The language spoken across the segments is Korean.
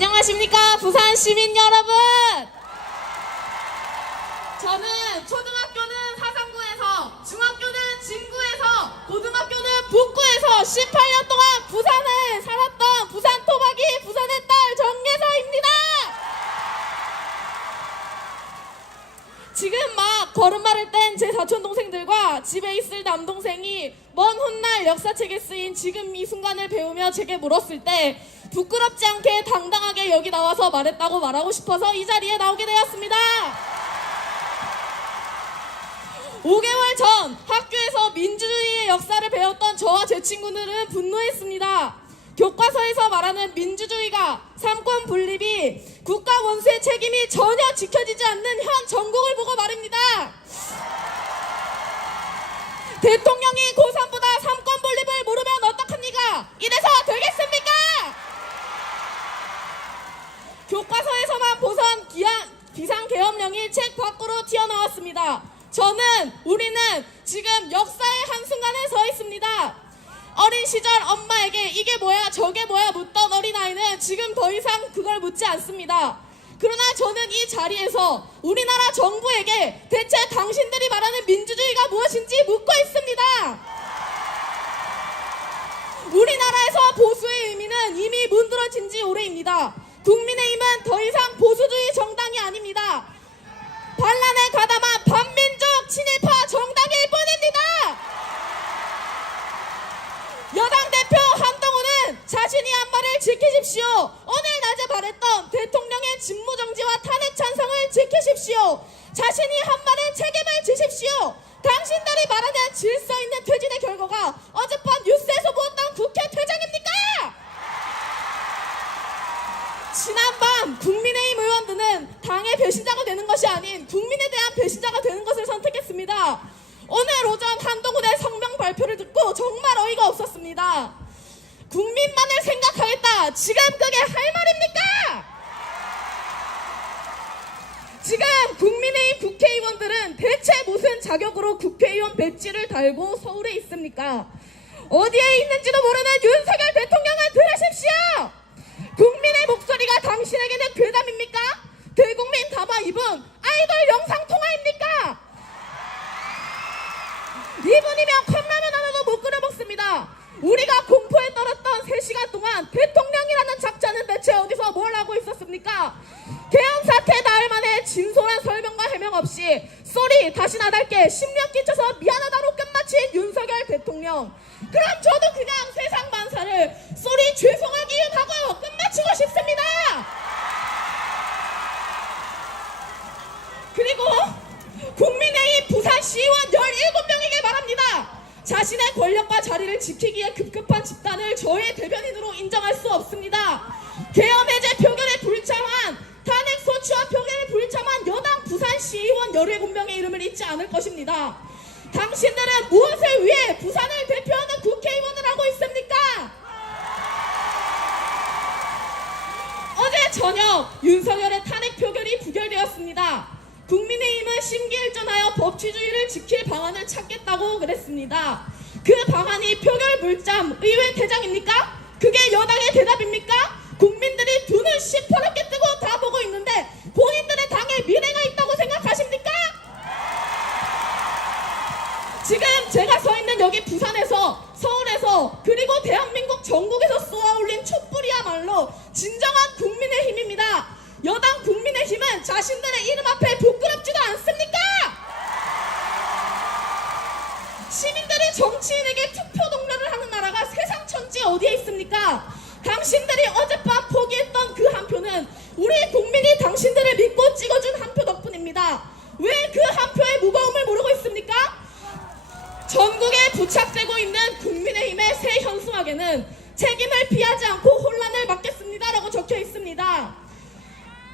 안녕하십니까 부산 시민 여러분. 저는 초등학교는 사상구에서, 중학교는 진구에서, 고등학교는 북구에서 18년 동안 부산에 살았던 부산 토박이 부산의 딸 정예서입니다. 지금 막 걸음마를 뗀 제 사촌동생들과 집에 있을 남동생이 먼 훗날 역사책에 쓰인 지금 이 순간을 배우며 제게 물었을 때 부끄럽지 않게 당당하게 여기 나와서 말했다고 말하고 싶어서 이 자리에 나오게 되었습니다. 5개월 전 학교에서 민주주의의 역사를 배웠던 저와 제 친구들은 분노했습니다. 교과서에서 말하는 민주주의가 삼권 분립이 국가 원수의 책임이 전혀 지켜지지 않는 현 정국을 보고 말입니다. 대통령이 고3보다 삼권 분립을 모르면 어떡합니까? 이래서 되겠습니까? 교과서에서만 보선 비상계엄령이 책 밖으로 튀어나왔습니다. 우리는 지금 역사의 한순간에 서 있습니다. 어린 시절 엄마에게 이게 뭐야 저게 뭐야 묻던 어린아이는 지금 더 이상 그걸 묻지 않습니다. 그러나 저는 이 자리에서 우리나라 정부에게 대체 당신들이 말하는 민주주의가 무엇인지 묻고 있습니다. 우리나라에서 보수의 의미는 이미 문드러진 지 오래입니다. 국민의힘은 더 이상 보수주의 정당이 아닙니다. 반란에 가담한 반민족 친일파 정당일 뿐입니다. 여당 대표 한동훈은 자신이 한 말을 지키십시오. 오늘 낮에 말했던 대통령의 직무정지와 탄핵 찬성을 지키십시오. 자신이 한 말에 책임을 지십시오. 당신들이 말하는 질서 있는 퇴진의 결과가 어젯밤 뉴스에서 보았던 국회 퇴장입니까? 지난밤 국민의힘 의원들은 당의 배신자가 되는 것이 아닌 국민에 대한 배신자가 되는 것을 선택했습니다. 오늘 오전 한동훈의 성명 발표를 듣고 정말 어이가 없었습니다. 국민만을 생각하겠다. 지금 그게 할 말입니까? 지금 국민의힘 국회의원들은 대체 무슨 자격으로 국회의원 배지를 달고 서울에 있습니까? 어디에 있는지도 모르는 윤석열 대통령을 들으십시오. 국민의 목소리가 당신에게는 괴담입니까? 대국민 담화 입은 아이돌 영상통화입니까? 이분이면 컵라면 하나도 못 끓여 먹습니다. 우리가 공포에 떨었던 3시간 동안 대통령이라는 작자는 대체 어디서 뭘 하고 있었습니까? 계엄 사태 나흘 만에 진솔한 설명과 해명 없이 쏘리 다시 나달게 10년 끼쳐서 미안하다로 끝마친 윤석열 대통령. 그럼 저도 그냥 세상 만사를 쏘리 죄송하기요 하고 끝마치고 싶습니다. 그리고 국민의힘 부산시의원 17명에게 말합니다. 자신의 권력과 자리를 지키기 위해 급급한 집단을 저의 대변인으로 인정할 수 없습니다. 계엄 해제 표결에 불참한 탄핵 소추와 표결에 불참한 여당 부산시의원 17명의 이름을 잊지 않을 것입니다. 당신들은 무엇을 위해 부산을 대표하는 국회의원을 하고 있습니까? 어제 저녁 윤석열의 탄핵 표결이 부결되었습니다. 국민의힘은 심기일전하여 법치주의를 지킬 방안을 찾겠다고 그랬습니다. 그 방안이 표결 불참 의회 퇴장입니까? 그게 여당의 대답입니까? 국민들이 두 눈 시퍼렇게 뜨고 다 보고 있는데 본인들의 당에 미래가 있다고 생각하십니까? 지금 제가 서 있는 여기 부산에서, 서울에서, 그리고 대한민국 전국에서 쏘아올린 촛불이야말로 진정한 국민의힘입니다. 여당 국민의힘은 자신들의 이름 앞에 부끄럽지도 않습니까? 시민들이 정치인에게 투표 동료를 하는 나라가 세상 천지 어디에 있습니까? 당신들이 어젯밤 포기했던 그 한 표는 우리 국민이 당신들을 믿고 찍어준 한 표 덕분입니다. 왜 그 한 표의 무거움을 모르고 있습니까? 전국에 부착되고 있는 국민의힘의 새 현수막에는 책임을 피하지 않고 혼란을 막겠습니다 라고 적혀 있습니다.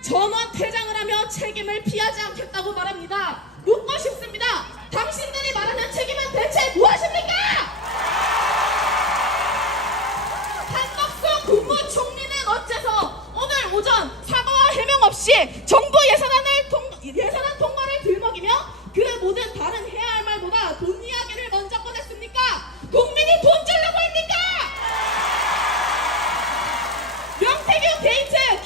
전원 퇴장을 하며 책임을 피하지 않겠다고 말합니다. 묻고 싶습니다. 당신들이 말하는 책임은 대체 무엇입니까? 한덕수 국무총리는 어째서 오늘 오전 사과와 해명 없이 정부 예산안 통과를 들먹이며 그 모든 다른 해야 할 말보다 돈 이야기를 먼저 꺼냈습니까? 국민이 돈 주려고 합니까? 명태균 게이트,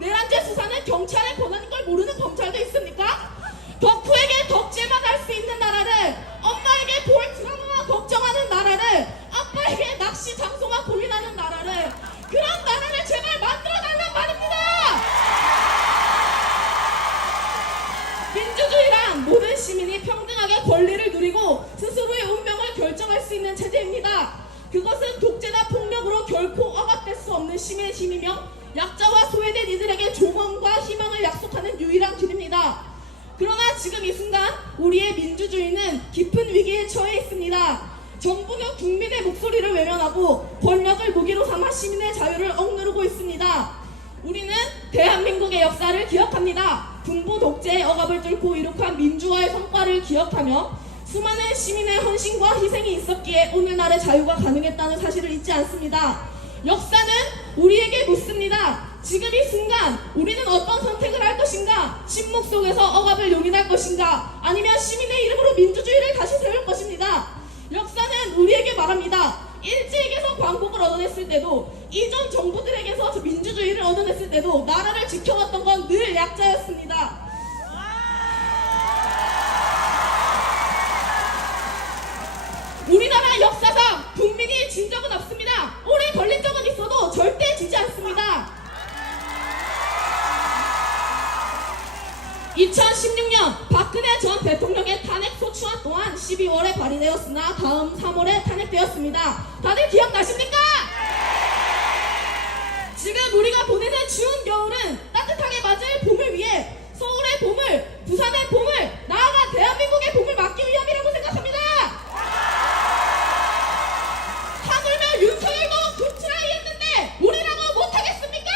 내란죄 수사는 경찰의 권한인 걸 모르는 검찰도 있습니까? 덕후에게 덕질만 할 수 있는 나라를, 엄마에게 볼 드라마만 걱정하는 나라를, 아빠에게 낚시 장소만 고민하는 나라를, 그런 나라를 제발 만들어달란 말입니다. 민주주의란 모든 시민이 평등하게 권리를 누리고 스스로의 운명을 결정할 수 있는 체제입니다. 그것은 독재나 폭력으로 결코 억압될 수 없는 시민의 힘이며 약자와 소외된 이들에게 조언과 희망을 약속하는 유일한 길입니다. 그러나 지금 이 순간 우리의 민주주의는 깊은 위기에 처해 있습니다. 정부는 국민의 목소리를 외면하고 권력을 무기로 삼아 시민의 자유를 억누르고 있습니다. 우리는 대한민국의 역사를 기억합니다. 군부 독재의 억압을 뚫고 이룩한 민주화의 성과를 기억하며 수많은 시민의 헌신과 희생이 있었기에 오늘날의 자유가 가능했다는 사실을 잊지 않습니다. 역사는 우리에게 묻습니다. 지금 이 순간 우리는 어떤 선택을 할 것인가? 침묵 속에서 억압을 용인할 것인가? 아니면 시민의 이름으로 민주주의를 다시 세울 것입니다. 역사는 우리에게 말합니다. 일제에게서 광복을 얻어냈을 때도, 이전 정부들에게서 민주주의를 얻어냈을 때도 나라를 지켜왔던 건 늘 약자였습니다. 우리나라 역사상 국민이 진 적은 없습니다. 오래 걸린 적은 있어도 절대 지지 않습니다. 2016년 박근혜 전 대통령의 탄핵 소추안 또한 12월에 발의되었으나 다음 3월에 탄핵되었습니다. 다들 기억나십니까? 지금 우리가 보내는 추운 겨울은 따뜻하게 맞을 봄을 위해 서울의 봄을, 부산의 봄을, 나아가 대한민국의 봄을 막기 위함이라고 생각합니다. 하물며 윤석열도 굿트라이 했는데 우리라고 못하겠습니까?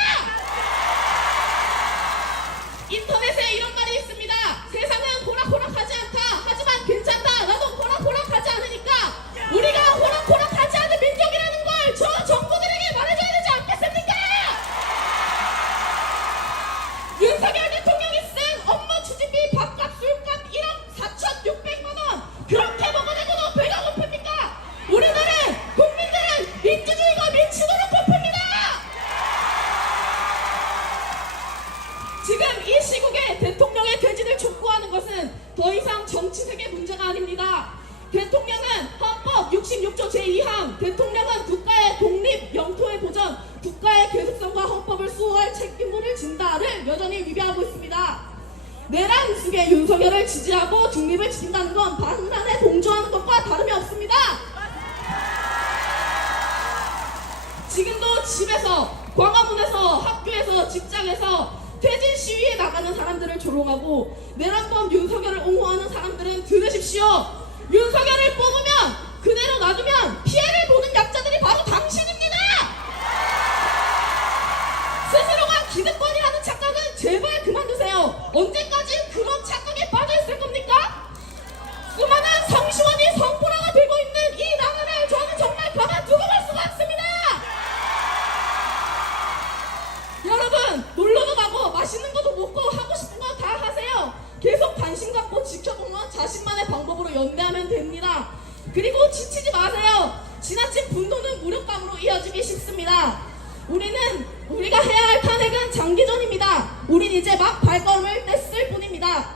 인터넷에 이런 말이 있습니다. 세상은 호락호락하지 않다. 하지만 괜찮다. 나도 호락호락하지 않으니까 우리가 호락호락하지 않은 민족이라는 걸 저 정부들에게 말해줘야 되지 않겠습니까? 윤석열 대통령이 쓴 업무 추진비, 밥값, 술값 1억 4,600만 원 그렇게 먹어내고도 배가 고픕니까? 우리나라는 국민들은 민주주의가 미치도록 고픕니다. 지금 이 시국에 대통령의 퇴진을 촉구하는 것은 더 이상 정치색의 문제가 아닙니다. 대통령은 헌법 66조 제2항 대통령은 국가의 독립, 영토의 보전, 국가의 계속성과 헌법을 수호할 책임을 진다를 여전히 위배하고 있습니다. 내란 속에 윤석열을 지지하고 중립을 지킨다는 건 반란에 동조하는 것과 다름이 없습니다. 지금도 집에서, 광화문에서, 학교에서, 직장에서 퇴진 시위에 나가는 사람들을 조롱하고 내란범 윤석열을 옹호하는 사람들은 들으십시오. 윤석열을 뽑으면, 그대로 놔두면 피해를 보는 약자들이 바로 당신입니다. 스스로가 기득권이라는 착각은 제발 그만두세요. 언제까지 그런 착각에 빠져있을 겁니까? 수많은 성시원이 성보라가 되고 있는 이 나라를 저는 정말 가만두고 볼 수가 없습니다. 여러분, 놀러도 가고 맛있는 것도 먹고 하고 싶은 거 다 하세요. 계속 관심 갖고 지켜보면 자신만의 방법으로 연대하면 됩니다. 그리고 지치지 마세요. 지나친 분노는 무력감으로 이어지기 쉽습니다. 우리가 해야 할 탄핵은 장기전입니다. 우린 이제 막 발걸음을 뗐을 뿐입니다.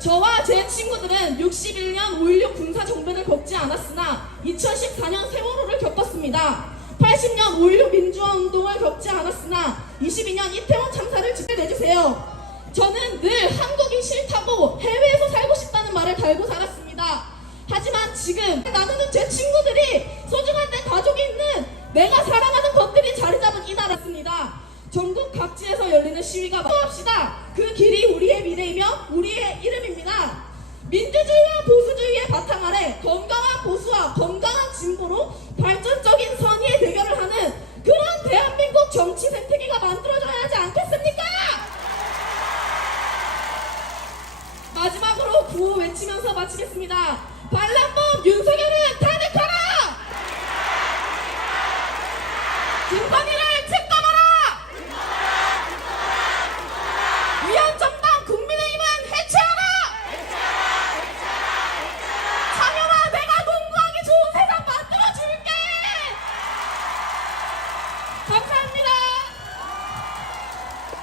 저와 제 친구들은 61년 5.16 군사정변을 겪지 않았으나 2014년 세월호를 겪었습니다. 80년 5.16 민주화운동을 겪지 않았으나 22년 이태원 참사를 집필해주세요. 저는 늘 한국이 싫다고 해외에서 살고 싶다는 말을 달고 살았습니다. 하지만 지금 나누는 제 친구들이 소중한 내 가족이 있는, 내가 사랑하는 것들이 자리 잡은 이 나라입니다. 전국 각지에서 열리는 시위가 합시다. 그 길이 우리의 미래이며 우리의 이름입니다. 민주주의와 보수주의의 바탕 아래 건강한 보수와 건강한 진보로 발전적인 선의의 대결을 하는 그런 대한민국 정치 생태계가 만들어져야 하지 않겠습니까? 마지막으로 구호 외치면서 마치겠습니다. 반란범 윤석열을 탄핵하라! 김건희를 책감하라! 위헌정당 국민의힘은 해체하라! 창현아, 내가 농구하기 좋은 세상 만들어줄게! 감사합니다.